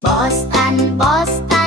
Boston, Boston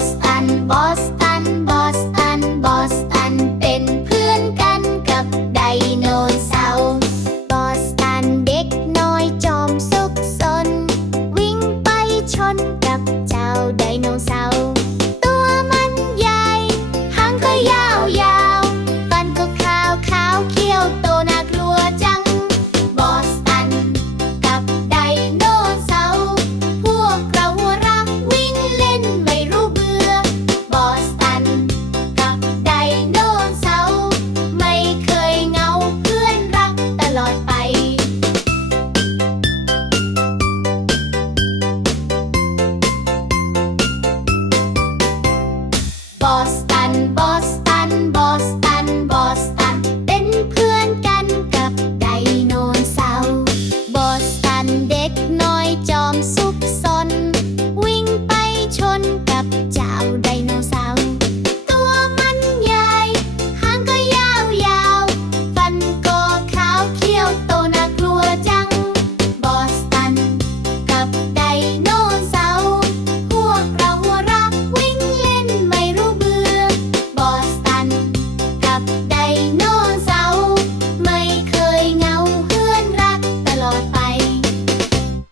and boss.